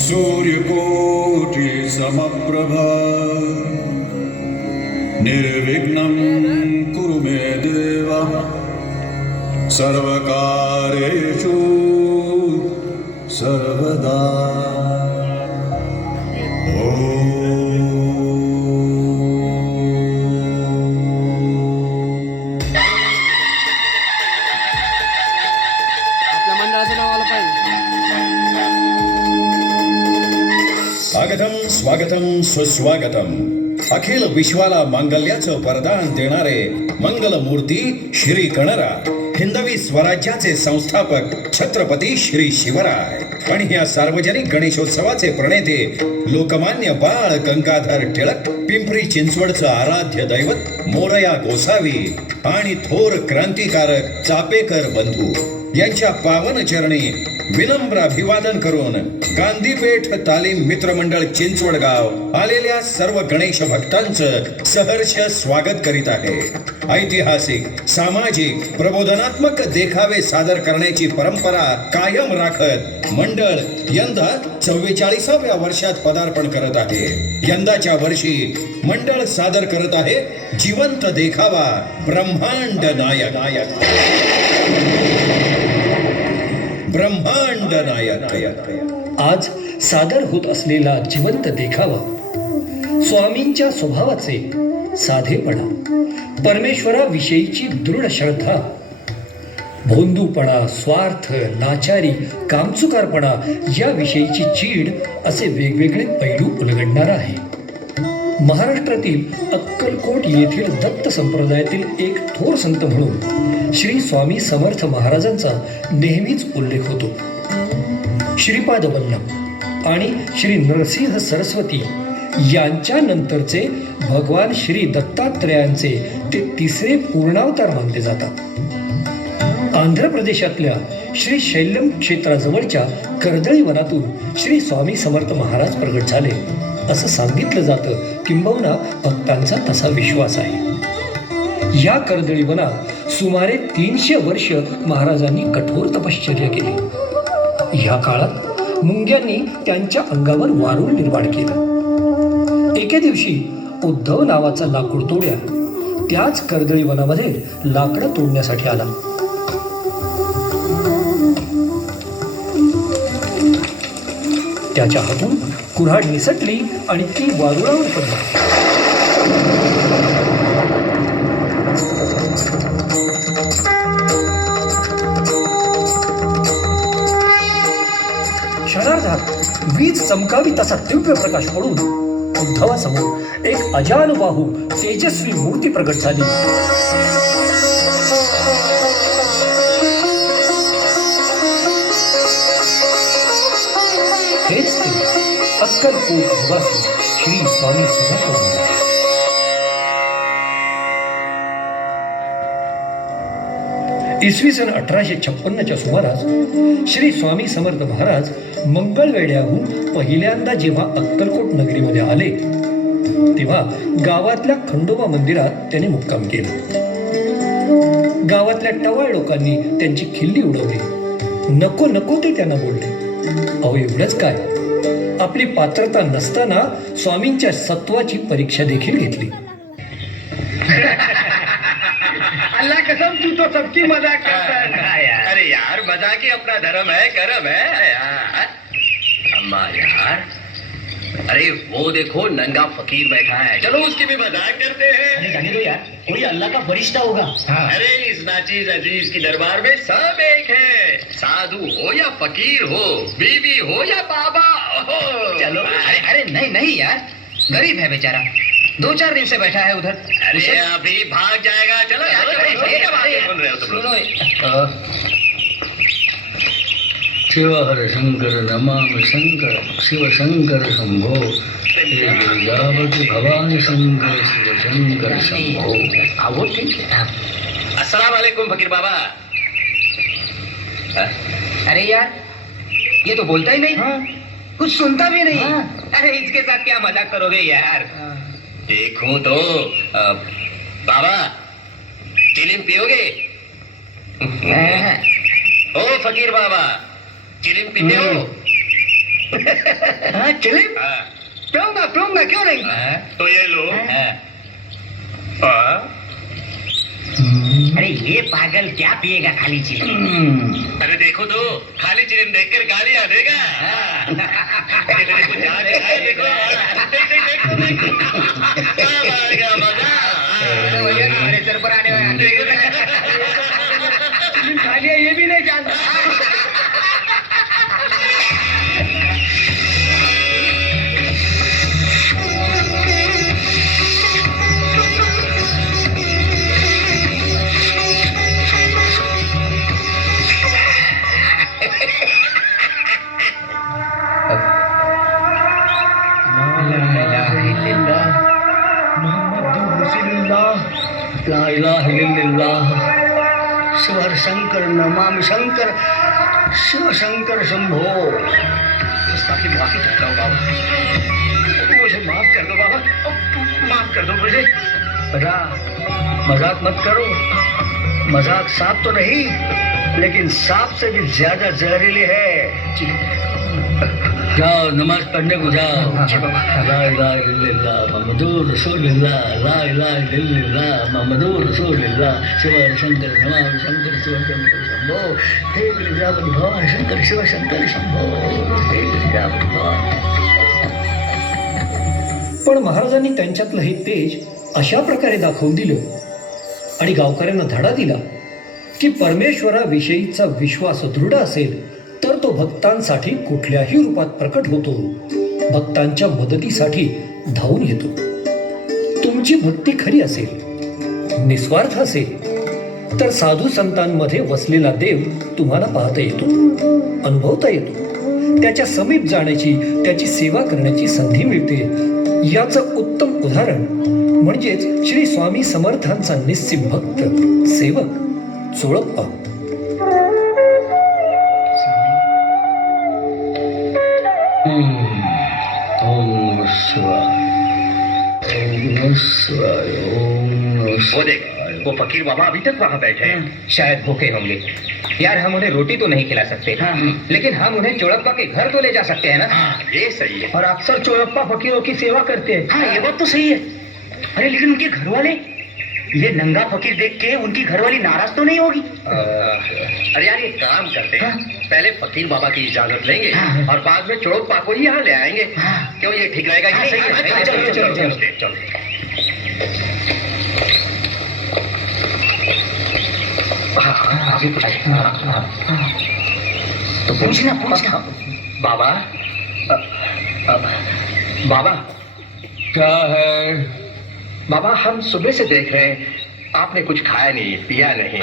सूर्यकोटि समप्रभा निर्विघ्नं कुरु मे देव सर्वकार्येषु सर्वदा। स्वागतम स्वागतम सुस्वागतम. अखिल विश्वाला मांगल्याचं वरदान देणारे मंगलमूर्ती श्री गणराज, हिंदवी स्वराज्याचे संस्थापक छत्रपती श्री शिवराय आणि या सार्वजनिक गणेशोत्सवाचे प्रणेते लोकमान्य बाळ गंगाधर टिळक, पिंपरी चिंचवडचं आराध्य दैवत मोरया गोसावी आणि थोर क्रांतिकारक चापेकर बंधू यांच्या पावन चरणी विनम्र अभिवादन करून गांधीपेठ तालीम मित्रमंडळ चिंचवडगाव आलेल्या सर्व गणेश भक्तांचं सहर्ष स्वागत करीत आहे. ऐतिहासिक, सामाजिक, प्रबोधनात्मक देखावे सादर करण्याची परंपरा कायम राखत मंडळ यंदा 44व्या वर्षात पदार्पण करत आहे. यंदाच्या वर्षी मंडळ सादर करत आहे जिवंत देखावा ब्रह्मांड नायक. ब्रह्मांड नायक आज सादर होत असलेला जिवंत देखावा स्वामींच्या स्वभावाचे साधेपणा, परमेश्वराविषयीची दृढ श्रद्धा, भोंदूपणा, स्वार्थ, लाचारी, कामचुकारपणा याविषयीची चीड असे वेगवेगळे पैलू उलगडणारा आहे. महाराष्ट्रातील अक्कलकोट येथील दत्त संप्रदायातील एक थोर संत म्हणून श्री स्वामी समर्थ महाराजांचा नेहमीच उल्लेख होतो. श्रीपाद वल्लभ आणि श्री नरसिंह सरस्वती यांच्या नंतरचे भगवान श्री दत्तात्रयांचे ते तिसरे पूर्णावतार मानले जातात. आंध्र प्रदेशातल्या श्री शैल्यम क्षेत्राजवळच्या कर्दळी वनातून श्री स्वामी समर्थ महाराज प्रगट झाले असं सांगितलं जातं, किंबहुना भक्तांचा तसा विश्वास आहे. या कर्दळी वनात सुमारे 300 वर्ष महाराजांनी कठोर तपश्चर्या केली. या काळात मुंग्यांनी त्यांच्या अंगावर वारूळ निर्माण केलं. एके दिवशी उद्धव नावाचा लाकूड तोड्या त्याच कर्दळी वनामध्ये लाकडं तोडण्यासाठी आला. त्याच्या हातून कुऱ्हाड निसटली आणि ती वारुळावर पडली. क्षणार्धात वीज चमकावी तसा दिव्य प्रकाश पडून उद्धवासमोर एक अजानुबाहू तेजस्वी मूर्ती प्रगट झाली. हेच ते अक्कलकोट निवासी श्री स्वामी समर्थ महाराज. इसवी सन 1856च्या सुमारास श्री स्वामी समर्थ महाराज मंगळवेढ्याहून पहिल्यांदा जेव्हा अक्कलकोट नगरीमध्ये आले तेव्हा गावातल्या खंडोबा मंदिरात त्यांनी मुक्काम केला. गावातल्या टवाळ लोकांनी त्यांची खिल्ली उडवली. नको नको ते त्यांना बोलले. अहो एवढंच काय, आपली पात्रता नसताना स्वामींच्या सत्वाची परीक्षा देखील घेतली. अल्लाह कसम तू तो सबकी मजाक करता है. अरे यार मजाक ही अपना धर्म है, कर्म है यार. अम्मा यार, अरे वो देखो नंगा फकीर बैठा है, चलो उसकी भी मजाक करते हैं. अरे जाने दो यार, कोई अल्लाह का फरिश्ता होगा. अरे इस नाचीज अजीज की दरबार में सब एक है, साधु हो या फकीर हो, बीबी हो या बाबा हो. चलो. अरे नहीं नहीं यार, गरीब है बेचारा, 2-4 दिन से बैठा है उधर. अरे अभी भाग जाएगा. चलो यार, ये क्या बातें बोल रहे हो तुम लोग. शिव हर शंकर नमामि शंकर शिव शंकर शंभो हे दुर्गावती भवानी शंकर शिव शंकर शंभो. वो ठीक है. अस्सलाम वालेकुम फकीर बाबा. अरे यार, ये तो बोलता ही नहीं. कुछ सुनता भी नहीं. अरे इसके साथ क्या मजाक करोगे यार. देखो तो बाबा, चिलिम पियोगे? ओ फकीर बाबा, चिलिम पीते हो? हाँ चले हाँ, पीऊंगा क्यों नहीं हाँ, तो ये लो। हाँ। हाँ। अरे ये पागल क्या पिएगा खाली चिलम? अरे देखो तो खाली चिरम देखकर गालियां देगा। देखो, जा रहा है, देखो। देखो। अब आएगा मजा। हमारे सर पर आने वाला खालिया ये भी नहीं जानता ला इलाहा इल्लल्लाह शिव शंकर नमामि शंकर शिव शंकर शंभो बाकी माफी चाहता हूँ बाबा, मुझे माफ कर दो बाबा, माफ कर दो मुझे। बेटा मजाक मत करो मजाक सांप तो नहीं लेकिन सांप से भी ज्यादा जहरीली है जाओ नमाज पढ़ने को जाओ ला इलाहा इल्लल्लाह मुहम्मदुर रसूलुल्लाह ला इलाहा इल्लल्लाह मुहम्मदुर रसूलुल्लाह शिव शंकर नमामि शंकर शिव शंकर शंभो हे गिरिजापति भगवान शंकर शिव शंकर शंभो हे गिरिजापति भगवान पण महाराजांनी त्यांच्यातलं हे तेज अशा प्रकारे दाखवून दिलं आणि गावकऱ्यांना धडा दिला की परमेश्वराविषयीचा विश्वास दृढ असेल तर तो भक्तांसाठी कुठल्याही रूपात प्रकट होतो, भक्तांच्या मदतीसाठी धावून येतो. तुमची भक्ती खरी असेल, निस्वार्थ असेल तर साधू संतांमध्ये वसलेला देव तुम्हाला पाहता येतो, अनुभवता येतो. त्याच्या समीप जाण्याची, त्याची सेवा करण्याची संधी मिळते. याचं उत्तम उदाहरण म्हणजेच श्री स्वामी समर्थांचा निस्सिम भक्त सेवक चोळप्पा. ओम नमः शिवाय ओम नमः शिवाय ओम नमः वो शिवाय देख, वो फकीर बाबा अभी तक वहाँ बैठे हैं। शायद भूखे होंगे यार, हम उन्हें रोटी तो नहीं खिला सकते लेकिन हम उन्हें चोड़प्पा के घर तो ले जा सकते हैं ना। हाँ, ये सही है। और अक्सर चोरप्पा फकीरों की सेवा करते हैं हाँ ये बात तो सही है। अरे लेकिन उनके घर वाले ये नंगा फकीर देख के उनकी घरवाली नाराज तो नहीं होगी? अरे यार, ये काम करते हैं, पहले फकीर बाबा की इजाजत लेंगे और बाद में चोड़प्पा को ही यहाँ ले आएंगे। क्यों, ये ठीक रहेगा? हाँ, सही है। चलो, चलो, चलो, चलो। तो पूछना बाबा, बाबा, क्या है बाबा, हम सुबह से देख रहे हैं आपने कुछ खाया नहीं, पिया नहीं।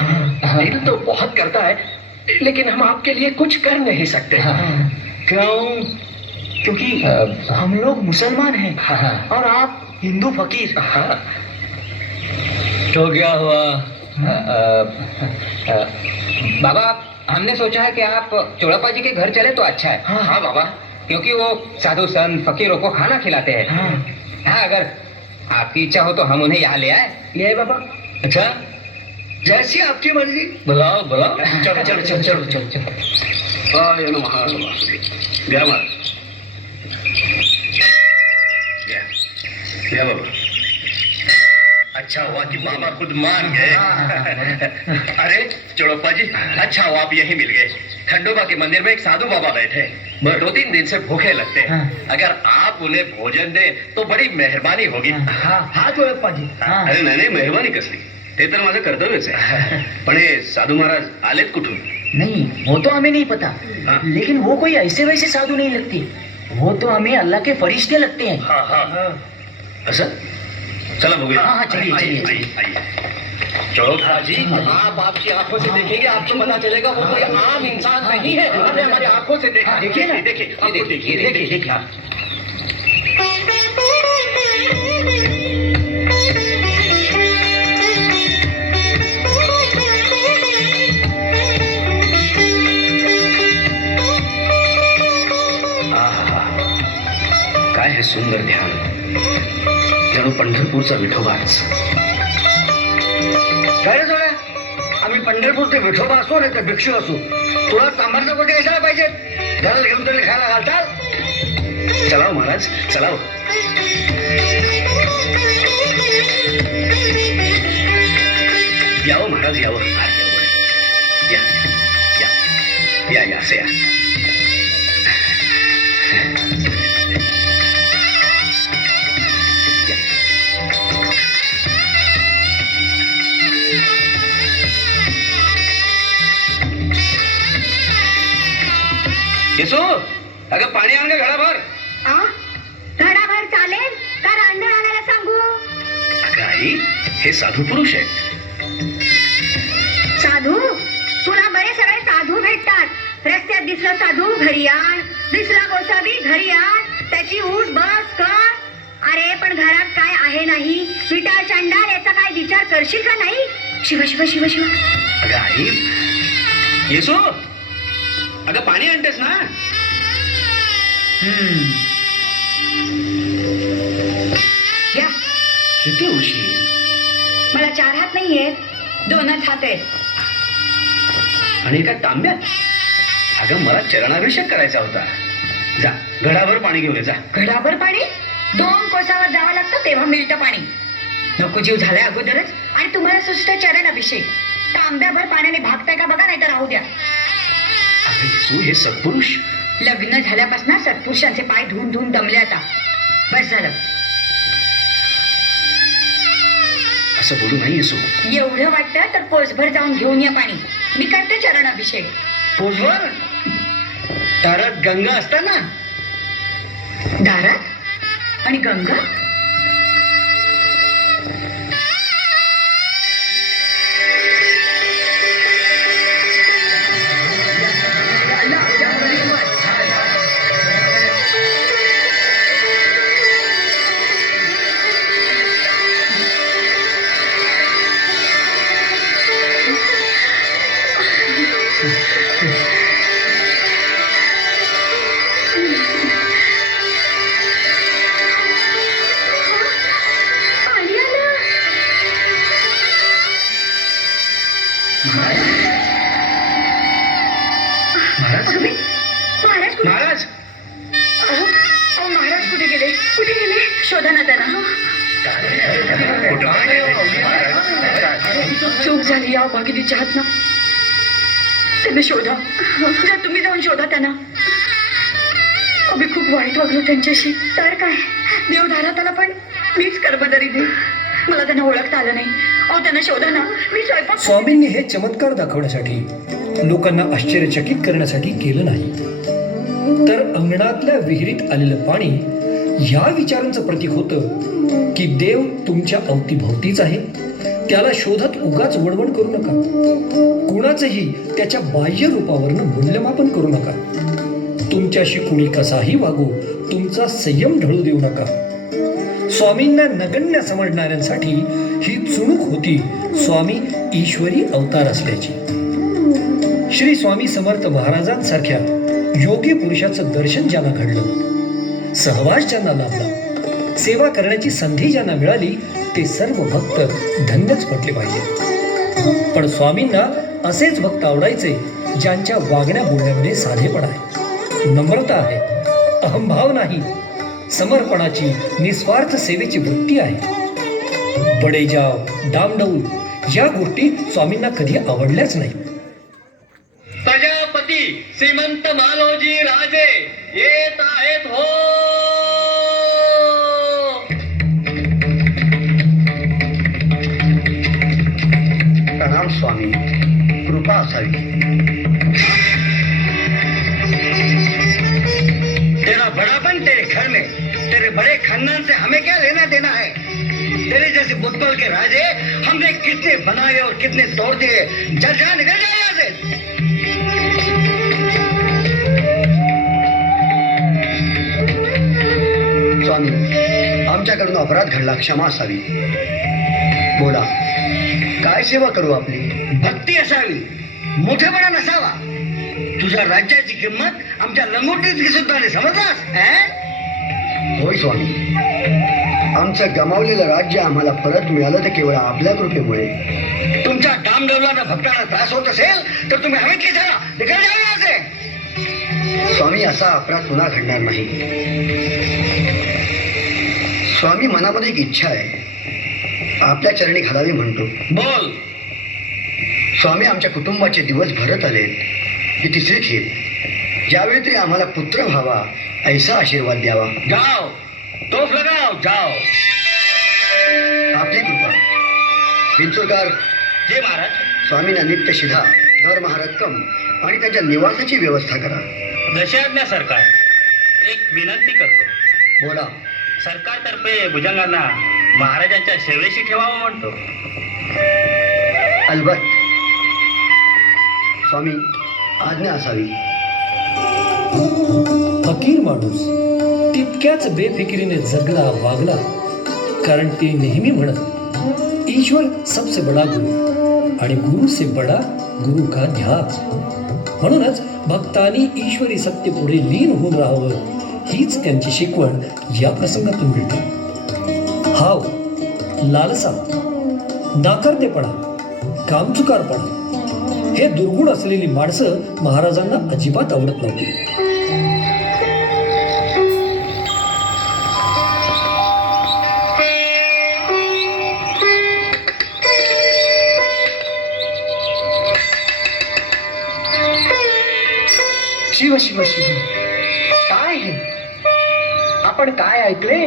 दिल तो बहुत करता है लेकिन हम आपके लिए कुछ कर नहीं सकते। क्यों क्योंकि हम लोग मुसलमान हैं और आप हिंदू फकीर। तो क्या हुआ बाबा, हमने सोचा है कि आप चोड़प्पा जी के घर चले तो अच्छा है। हाँ बाबा, क्योंकि वो साधु संत फकीरों को खाना खिलाते हैं। हाँ, अगर आपकी इच्छा हो तो हम उन्हें यहाँ ले आए। ये बाबा अच्छा जैसी आपकी मर्जी बुलाओ बुलाओ चलो चलो चलो चलो चलो चलो। घ्या मला, घ्या बाबा। अच्छा हुआ कि बाबा खुद मान गए। अरे चोड़प्पा जी, अच्छा हुआ आप यहीं मिल गए। खंडोबा के मंदिर में एक साधु बाबा बैठे हैं, 2-3 दिन से भूखे लगते हैं। अगर आप उन्हें भोजन दें तो बड़ी मेहरबानी होगी। हाँ चोरप्पा जी अरे नाही, मेहरबानी कसली, ते तर माझं कर्तव्यच आहे। पण हे साधू महाराज आलेत कुठून? नहीं, वो तो हमें नहीं पता, लेकिन वो कोई ऐसे वैसे साधु नहीं लगते। वो तो हमें अल्लाह के फरिश्ते लगते हैं। हाँ, असं? चला बघूया। हाँ, चलिए, चलिए, चलिए। चोड़प्पा जी, आप आपकी आंखों से देखेंगे, आपको पता चलेगा वो कोई आम इंसान नहीं है। हमने हमारी आंखों से देखा। देखिए ना, देखिए, आपको देखिए, देखिए देखिए। काय हे सुंदर ध्यान, जणू पंढरपूरचा विठोबाच. काय रे सोन्या आम्ही पंढरपूरचे विठोबा असो नाही तर भिक्षू असू तुला तांबरच्या गोटे कशाला पाहिजे घराला घेऊन तरी खायला घालताल चलाओ महाराज चलाओ. यावं महाराज यावं. आत यावं. या या या या असे या. येसो अगं पाणी आण ग घडाभर. घडाभर चालेल का रांधण आणायला सांगू? अगं आई हे साधू पुरुष आहेत. साधू तुला बरे सगळे साधू भेटतात. रस्त्यात दिसला साधू घरी आण, दिसला गोसावी घरी आण, त्याची उठ बस कर. अरे पण घरात काय आहे नाही, विटा चंडाल याचा काय विचार करशील का नाही? शिव शिव शिव शिव. अगं आई येसो अगं पाणी आणतेस ना. या किती उशीर. मला 4 हात नाहीयेत, 2च हात आहेत. आणि एका तांब्यात. अगं मला चरणाभिषेक करायचा होता. जा घडाभर पाणी घेऊन ये जा. घडाभर पाणी 2 कोसावर जावं लागतं तेव्हा मिळतं पाणी. नको जीव झालाय अगोदरच आणि तुम्हाला सुस्त चरण अभिषेक. तांब्याभर पाण्याने भागताय का बघा, नाही तर राहू द्या. अगं येसू हे सत्पुरुष. लग्न झाल्यापासून सत्पुरुषांचे पाय धुवून धुवून दमले आता. बस झालं. असं बोलू नाही येसू. एवढं वाटतं तर पोसभर जाऊन घेऊन या पाणी. मी करते चरण अभिषेक. पोचवर दारात गंगा असताना दारात आणि गंगा. पाणी आलं. महाराज अगं बाई, महाराज कुठे? महाराज अहो महाराज कुठे गेले? कुठे गेले? शोधा ना त्यांना. कुठं चूक झाली या भागीतीच्या हात ना. त्यांना शोधा. जर तुम्ही जाऊन शोधा त्यांना. आम्ही खूप वाईट वागलो त्यांच्याशी. तर काय देव धारात आला पण मीच कर्मचारी दे. मला त्यांना ओळखता आलं नाही. अहो त्यांना शोधा ना. मी स्वयंपाक. स्वामींनी हे चमत्कार दाखवण्यासाठी, लोकांना आश्चर्यचकित करण्यासाठी केलं नाही, तर अंगणातल्या विहिरीत आलेलं पाणी ह्या विचारांचं प्रतीक होतं की देव तुमच्या अवतीभोवतीच आहे. त्याला शोधत उगाच वणवण करू नका. कुणाचंही त्याच्या बाह्य रूपावरनं मूल्यमापन करू नका. तुमच्याशी कुणी कसाही वागू, तुमचा संयम ढळू देऊ नका. स्वामींना नगण्य समजणाऱ्यांसाठी ही चुणूक होती स्वामी ईश्वरी अवतार असल्याची. श्री स्वामी समर्थ महाराजांसारख्या योगी पुरुषाचं दर्शन ज्यांना घडलं, सहवास ज्यांना लाभला, सेवा करण्याची संधी ज्यांना मिळाली, ते सर्व भक्त धन्यच म्हटले पाहिजे. पण स्वामींना असेच भक्त आवडायचे ज्यांच्या वागण्या बोलण्यामध्ये साधेपणा आहे, नम्रता आहे, अहंभाव नाही, समर्पणाची निस्वार्थ सेवेची वृत्ती आहे. बडेजाव, डामडौल या गोष्टी स्वामींना कधी आवडल्याच नाही. प्रजापती श्रीमंत मालोजी राजे येत आहेत हो. प्रणाम स्वामी, कृपा असावी. तेरा बड़ापन तेरे घर में, तेरे बड़े खानदान से हमें क्या लेना देना है? तेरे जैसे बुतबल के राजे हमने कितने बनाए और कितने तोड़ दिए. जा जा निकल जा यहाँ से. स्वामी, आमच्याकडून अपराध घडला, क्षमा असावी. बोला, काय सेवा करू आपली? भक्ती असावी, मोठेपणा नसावा. तुझ्या राज्याची किंमत आमच्या लंगोटीत सुद्धा नाही, समजलास? होय स्वामी, आमचं गमावलेलं राज्य आम्हाला परत मिळालं ते केवळ आपल्या कृपेमुळे. तुमच्या डामडौलानं भक्तांना त्रास होत असेल तर तुम्ही हवेत की झाला, निघा जाऊ. स्वामी असा अपराध पुन्हा घडणार नाही. स्वामी मनामध्ये एक इच्छा आहे, आपल्या चरणी घालावी म्हणतो. बोल. स्वामी आमच्या कुटुंबाचे दिवस भरत आलेत. ही तिसरी खेप. ज्यावेळी तरी आम्हाला पुत्र व्हावा ऐसा आशीर्वाद द्यावा. जाओ, तोफ लगाओ, जाओ. आपली कृपा. विंचुरकर, जे महाराज. स्वामींना नित्य शिधा, दरमहा रक्कम आणि त्यांच्या निवासाची व्यवस्था करा. दशाज्ञा सरकार, एक विनंती करतो. बोला. सरकारतर्फे भुजंगांना महाराजांच्या सेवेशी ठेवावं म्हणतो. अलबत. स्वामी, आज्ञा असावी. फकीर माणूस तितक्याच बेफिकिरीने जगला वागला, कारण ते नेहमी म्हणत ईश्वर सबसे बडा गुरु आणि गुरु से बडा गुरु का ध्यास. म्हणूनच भक्तांनी ईश्वरी सत्य पुढे लीन होऊन राहावं, हीच त्यांची शिकवण या प्रसंगातून मिळते. हाव, लालसा, नाकर्तेपणा, कामचुकारपणा हे दुर्गुण असलेली माणसं महाराजांना अजिबात आवडत नव्हती. शिव शिव शिव, काय हे? आपण काय ऐकले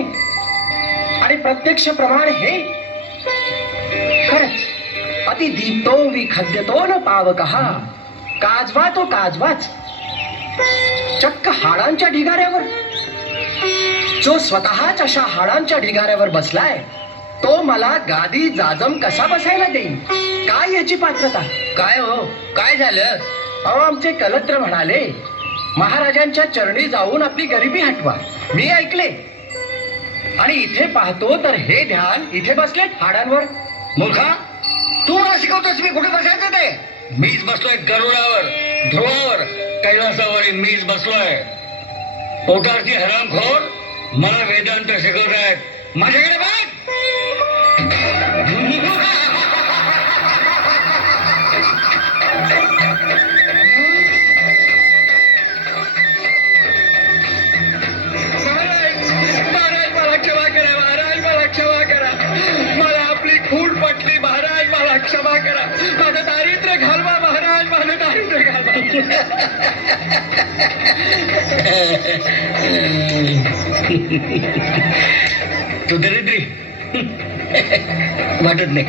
आणि प्रत्यक्ष प्रमाण हे खरंच अति दीप्तो विखद्यतो न पावकहा. काजवा तो काजवाच, चक्क हाडांच्या ढिगाऱ्यावर. जो स्वतःच अशा हाडांच्या ढिगाऱ्यावर बसलाय, तो मला गादी जाजम कसा बसायला देईल? काय याची पात्रता? काय हो, काय झालं? अहो, आमचे कलत्र म्हणाले महाराजांच्या चरणी जाऊन आपली गरिबी हटवा. मी ऐकले आणि इथे पाहतो तर हे ध्यान इथे बसलेत हाडांवर. मूर्खा, तू मला शिकवतोस मी कुठे बसायचं ते? मीच बसलोय गरुडावर, ध्रुवावर, कैलासावर मीच बसलोय. पोटावरची हरामखोर मला वेदांत शिकवतायत. माझ्याकडे बघ. महाराज मला क्षमा करा. महाराज मला क्षमा करा. मला आपली खूण पटली. महाराज मला क्षमा करा. माझं दारिद्र्य घालवा. महाराज माझं दारिद्र्य घालवा. तू दरिद्री वाटत नाही.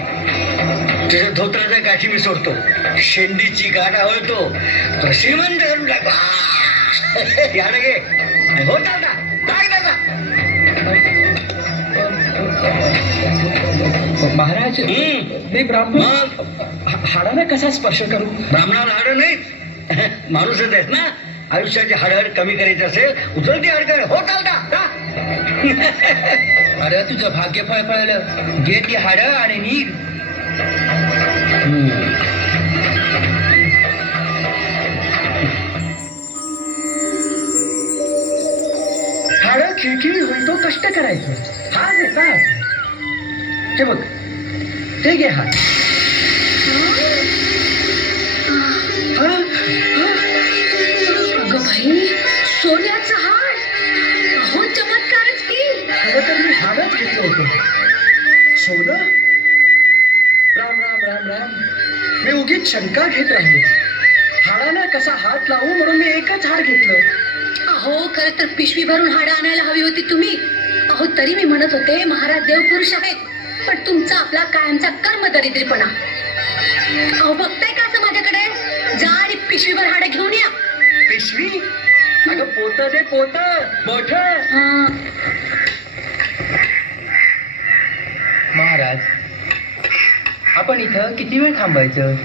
तुझ्या धोत्राच्या गाठी मी सोडतो. शेंडीची गाठ आवडतो तो श्रीमंत करून टाकतो. या ना घे. हो चालता काय त्याचा. महाराज, मी ब्राह्मण हाडांना कसा स्पर्श करू? ब्राह्मणाला हाड नाहीत, माणूसच आहेत ना. आयुष्याची हाडहड कमी करायची असेल, उचलती हाडकड. हो चालता. अरे तुझं भाग्य फळफळलं. घे ती हाड आणि निघ. हाड खिळखिळी होईल तो कष्ट करायचं. हा घेता हे बघ, ते घे हात. अगं बाई, सोन्याचा हार. अहो, चमत्कारच की. खरं तर मी हाडच घेतलं होतं. सोनं? राम राम राम राम. मी उगीच शंका घेत राहिलो. हाडाला कसा हात लावू म्हणून मी एकच हाड घेतलं. अहो, खरं तर पिशवी भरून हाडं आणायला हवी होती तुम्ही. अहो, तरी मी म्हणत होते महाराज देवपुरुष आहेत, पण तुमचा आपला कायमचा कर्म दरिद्रीपणा. अहो, बघताय का असं माझ्याकडे? जा आणि पिशवीभर हाडं घेऊन या. पिशवी? अगं पोत दे, पोत मोठ. महाराज, आपण इथं किती वेळ थांबायचं?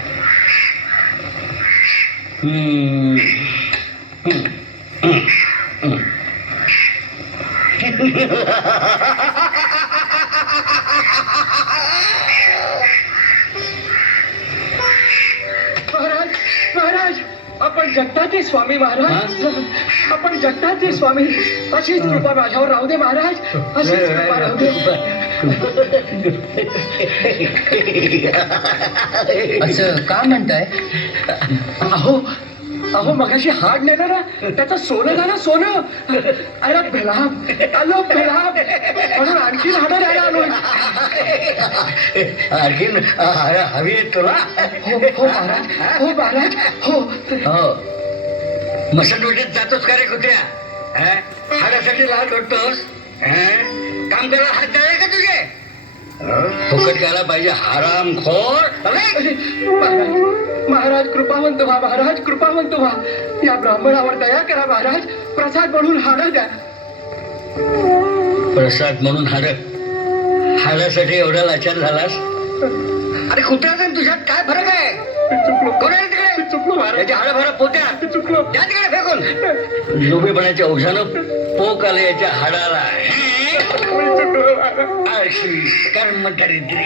महाराज, महाराज, आपण जगताचे स्वामी. महाराज, आपण जगताचे स्वामी. अशीच कृपा माझ्यावर राहू दे महाराज. अशीच कृपा राहू दे. असं का म्हणताय? अहो, अहो मगाशी हाड नेलं ना त्याचं सोनं झालं सोनं. अरे भेलाप आलो भेलाप म्हणून आणखी हाडं द्यायला आलोय. आणखीन हवी आहेत तुला? हो महाराज, हो महाराज, हो. हो. मसनवटीत जातोस का रे कुत्र्या? हाडासाठी लाल करतोस? काम करायला हात द्यावे का तुझे? फुकट घाला पाहिजे हरामखोर. महाराज महाराज कृपावंत व्हा, महाराज कृपावंत व्हा. या ब्राह्मणावर दया करा महाराज. प्रसाद म्हणून हाडं द्या. प्रसाद म्हणून हाडासाठी एवढा लाचार झालास? अरे कुत्र्याचा आणि तुझ्यात काय फरक आहे? कोण आहे तिकडे? चुकलो महाराज, याची हाडं भरा पोत्या चुकलो. त्या तिकडे फेकून. लोभीपणाच्या औषधानं पोक आले याच्या हाडाला. चुकलो महाराज. अशी कर्म दरिद्री.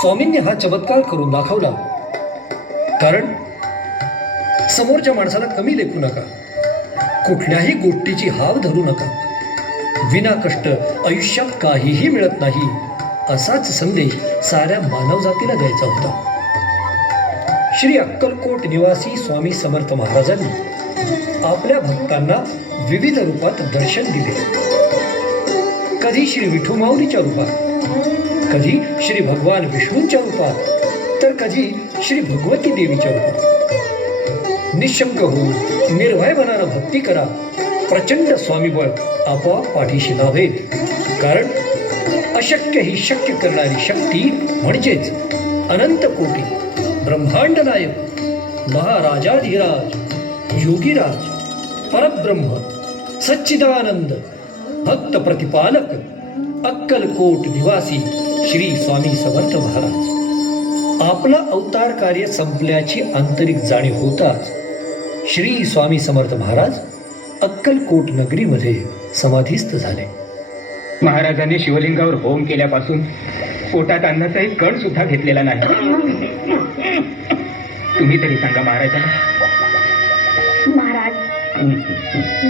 स्वामींनी हा चमत्कार करून दाखवला. कारण समोरच्या माणसाला कमी लेखू नका, कुठल्याही गोष्टीची हाव धरू नका. विना कष्ट आयुष्यात काहीही मिळत नाही, असाच संदेश साऱ्या मानवजातीला द्यायचा होता. श्री अक्कलकोट निवासी स्वामी समर्थ महाराजांनी आपल्या भक्तांना विविध रूपात दर्शन दिले. कधी श्री विठू माऊलीच्या रूपात, कधी श्री भगवान विष्णूंच्या रूपात, तर कधी श्री भगवती देवीच्या रूपात. निशंक होऊन निर्भय मनानं भक्ती करा. प्रचंड स्वामीबळ आपोआप पाठीशी लाभेल. कारण अशक्य ही शक्य करणारी शक्ती म्हणजेच अनंत कोटी ब्रह्मांड नायक महाराजाधिराज योगीराज परब्रह्म सच्चिदानंद भक्त प्रतिपालक अक्कलकोट निवासी श्री स्वामी समर्थ महाराज. आपला अवतार कार्य संपल्याची आंतरिक जाणीव होताच श्री स्वामी समर्थ महाराज अक्कलकोट नगरीमध्ये समाधीस्थ झाले. महाराजांनी शिवलिंगावर होम केल्यापासून पोटात अन्नाचा एक कण सुद्धा घेतलेला नाही. तुम्ही तरी सांगा महाराजांना. महाराज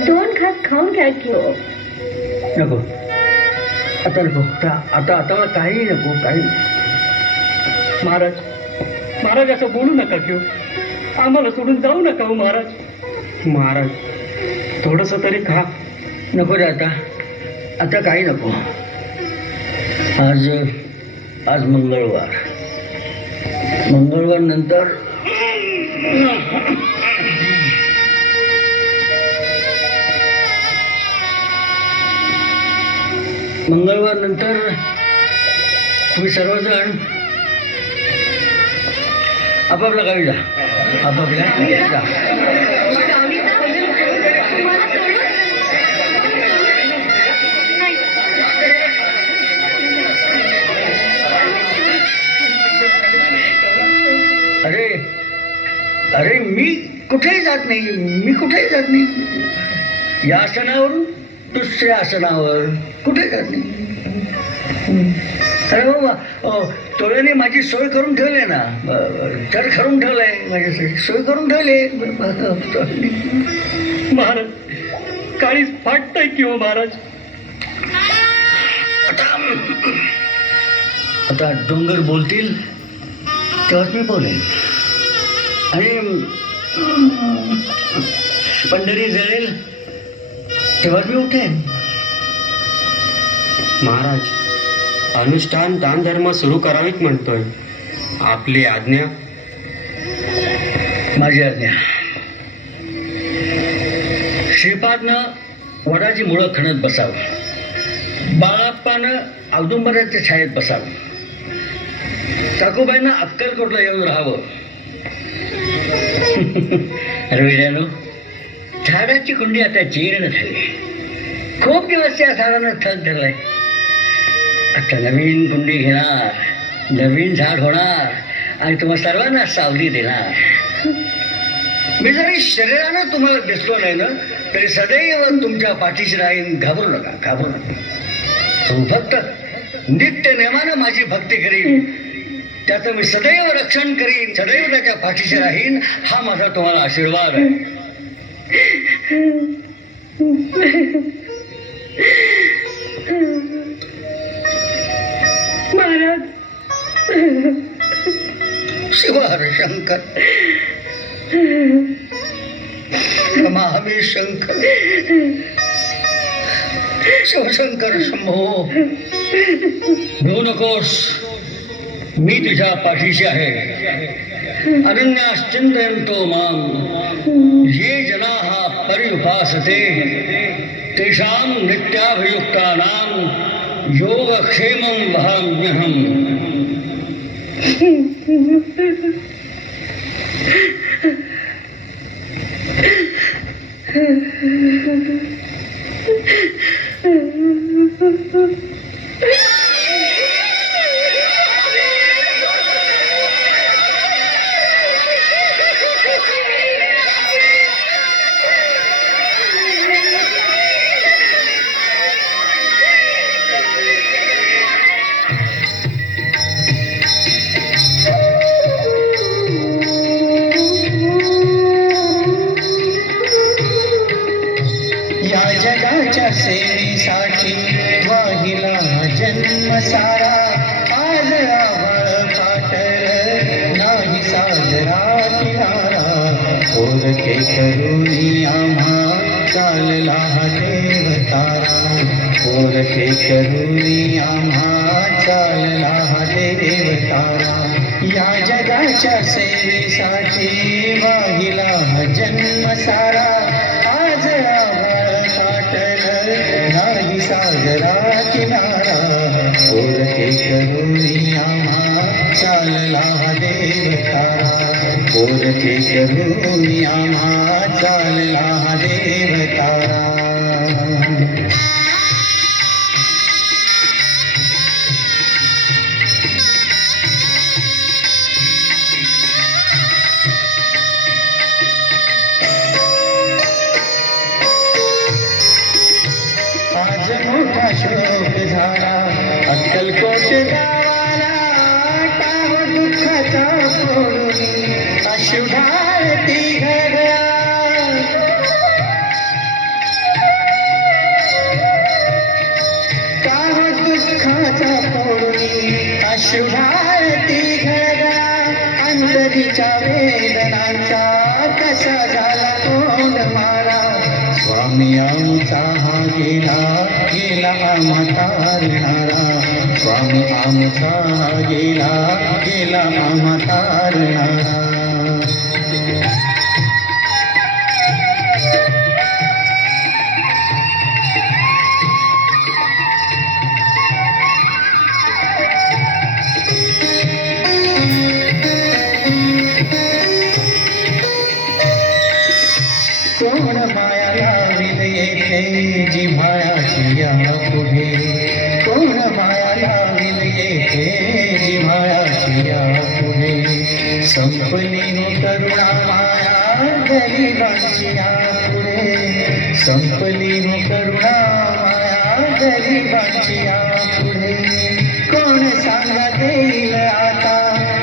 2 घास खाऊन घ्या की हो. नको आता नको. आता आता काही नको काही. महाराज महाराज असं बोलू नका किंवा आम्हाला सोडून जाऊ नका हो महाराज. महाराज थोडस तरी खा. नको रे आता. आता काही नको. आज मंगळवार. मंगळवार नंतर तुम्ही सर्वजण आपापल्या गावी जा. आपापल्या गावी जा. अरे अरे मी कुठेही जात नाही. या आसनावरून दुसऱ्या आसनावर कुठे जात नाही. अरे बाबा तोळ्याने माझी सोय करून ठेवली ना. तर करून ठेवलंय माझ्यासाठी. सोय करून ठेवली. महाराज काळीच फाटतंय की हो महाराज. आता डोंगर बोलतील तेव्हाच मी बोलेन. आणि पंढरी जळेल तेव्हाच मी उठेन. महाराज अनुष्ठान दानधर्म सुरू करावीत म्हणतोय. आपली आज्ञा. माझी आज्ञा. श्रीपादनं वडाची मुळं खणत बसावं. बाळाप्पानं औदुंबराच्या छायेत बसावं. काकूबाईंना अक्कलकोटला येऊन राहावं. रविरानो झाडाची कुंडी आता जीर्ण झाली. खूप दिवस त्या झाडानं थक धरलाय. आता नवीन कुंडी घेणार, नवीन झाड होणार आणि तुम्हा सर्वांना सावली देणार. मी जरी शरीरानं तुम्हाला दिसलो नाही ना तरी सदैव तुमच्या पाठीशी राहीन. घाबरू नका. तू फक्त नित्य नेमानं माझी भक्ती करीन. त्याचं मी सदैव रक्षण करीन. सदैव त्याच्या पाठीशी राहीन. हा माझा तुम्हाला आशीर्वाद आहे. महाराज शिवार शंकर शिवशंकर शिवशंकर शंभो भिवू नकोस, मी तुझ्या पाठीशी आहे. अनन्याश्चिंतयन्तो माम ये जनाः पर्युपासते तेषां नित्याभियुक्तानां योगक्षेमं वहाम्यहम्. या जगाच्या सेवेसाठी वाहिला जन्म सारा. आज आभाळ पाटळ नाही साजरा किनारा. ओरखे करुणी आम्हा चालला देव तारा. ओरखे करुणी आम्हा चालला देव तारा. या जगाच्या सेवेसाठी वाहिला जन्म सारा. आज आभाळ पाटल नाही सागरा किनारा. ओरखे करुणी आम्हा चालला देव तारा. ओरखे करुणी आम्हा चालला देव तारा. आज मोठा शोक झाला अक्कलकोट गावाला. टाव दुःखाचा फोडून अश्रुधारती घडला. टाव दुःखाचा फोडून अश्रुधारती घडला. अंतरीच्या वेदनांचा कसा झाला तोंड मारा. स्वामी आमचा हा गेला गेला आम्हा तारणारा. स्वामी आमचा हा गेला गेला आम्हा तारणारा. कोण माया लाविल येथे जिव्हाळ्याची या पुढे. कोण माया लाविल येथे जिव्हाळ्याची या पुढे. संपली हो करुणा माया गरिबांची या पुढे. संपली हो करुणा माया गरिबांची या पुढे. कोण सांगा देईल आता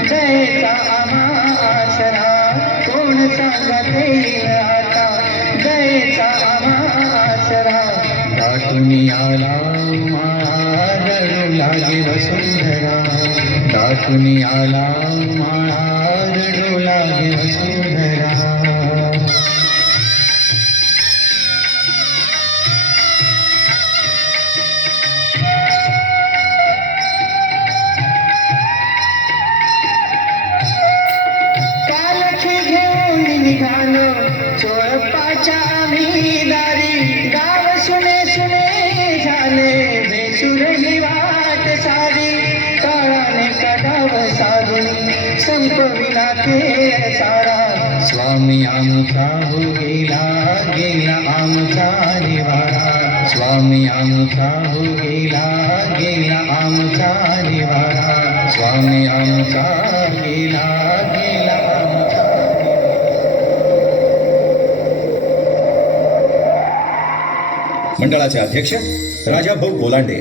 दयेचा आम्हा आसरा. कोण सांगा देईल आता दयेचा आम्हा आसरा. दाटून आला माळा रडू लागे वसुंधरा. दाटून आला माळा रडू लागे वसुंधरा. पालखी घेऊन निघालो चोळपाच्या आम्ही दारी. गाव सुने सुने झाले बेसुरली वाट सारी. काळाने कडाव सारून संपविला खेळ सारा. स्वामी आमचा हो गेला गेला आमचा निवारा. स्वामी आमचा हो गेला गेला आमचा निवारा. स्वामी आमचा गेला गेला आमचा. मंडळाचे अध्यक्ष राजाभाऊ गोलांडे.